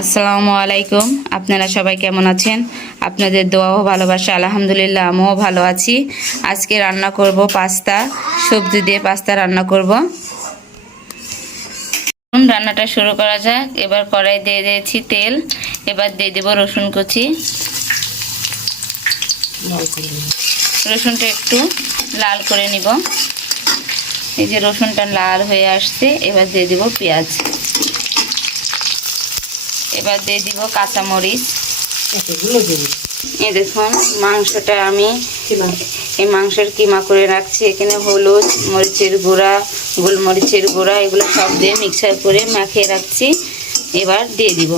আসসালামু আলাইকুম। আপনারা সবাই কেমন আছেন? আপনাদের দোয়া ও ভালোবাসা আলহামদুলিল্লাহ আমিও ভালো আছি। আজকে রান্না করব পাস্তা, সবজি দিয়ে পাস্তা রান্না করব। রান্নাটা শুরু করা যাক। এবার কড়াই দিয়ে দিয়েছি তেল, এবার দিয়ে দেব রসুন কুচি। রসুনটা একটু লাল করে নিব। এই যে রসুনটা লাল হয়ে আসছে, এবার দিয়ে দিব পেঁয়াজ, এবার দিয়ে দিব কাঁচামরিচ। এই দেখুন মাংসটা আমি এই মাংসের কিমা করে রাখছি। এখানে হলুদ, মরিচের গুঁড়া, গোলমরিচের গুঁড়া এগুলো সব দিয়ে মিক্সার করে মাখিয়ে রাখছি। এবার দিয়ে দিব।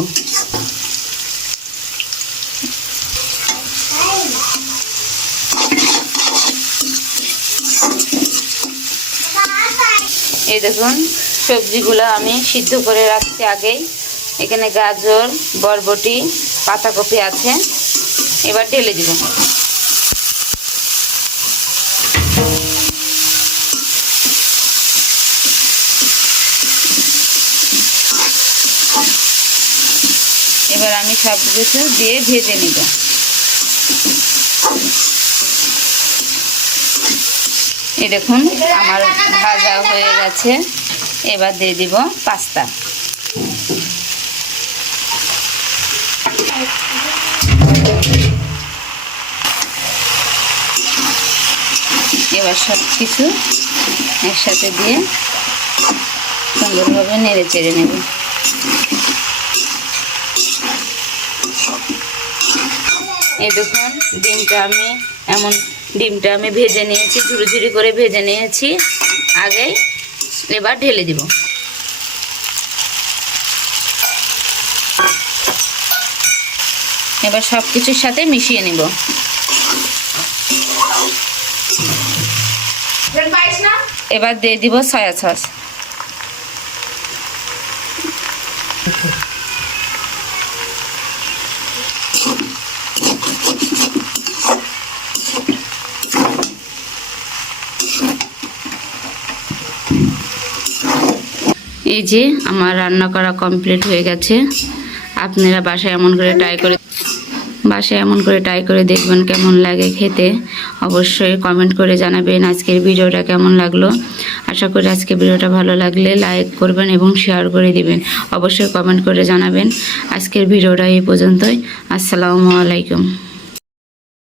এই দেখুন সবজিগুলো আমি সিদ্ধ করে রাখছি আগেই। এখানে গাজর, বরবটি, পাতাকপি আছে। এবার ঢেলে দিব। এবার আমি সব কিছু দিয়ে ভেজে নিব। এই দেখুন আমার ভাজা হয়ে গেছে। এবার দিয়ে দিব পাস্তা। এবার সব কিছু একসাথে দিয়ে সুন্দরভাবে নেড়ে চেড়ে নেব। এই দেখুন ডিমটা আমি ভেজে নিয়েছি, ঝুরি ঝুরি করে ভেজে নিয়েছি আগেই। এবার ঢেলে দিব। এবার সব কিছুর সাথে মিশিয়ে নিব। এবার দিয়ে দিব সয়া সস। এই যে আমার রান্না করা কমপ্লিট হয়ে গেছে। আপনারা বাসায় এমন করে ট্রাই করে দেখবেন কেমন লাগে খেতে। অবশ্যই কমেন্ট করে জানাবেন আজকের ভিডিওটা কেমন লাগলো। আশা করি আজকের ভিডিওটা ভালো লাগলে লাইক করবেন এবং শেয়ার করে দিবেন। অবশ্যই কমেন্ট করে জানাবেন। আজকের ভিডিওটা এই পর্যন্তই। আসসালামু আলাইকুম।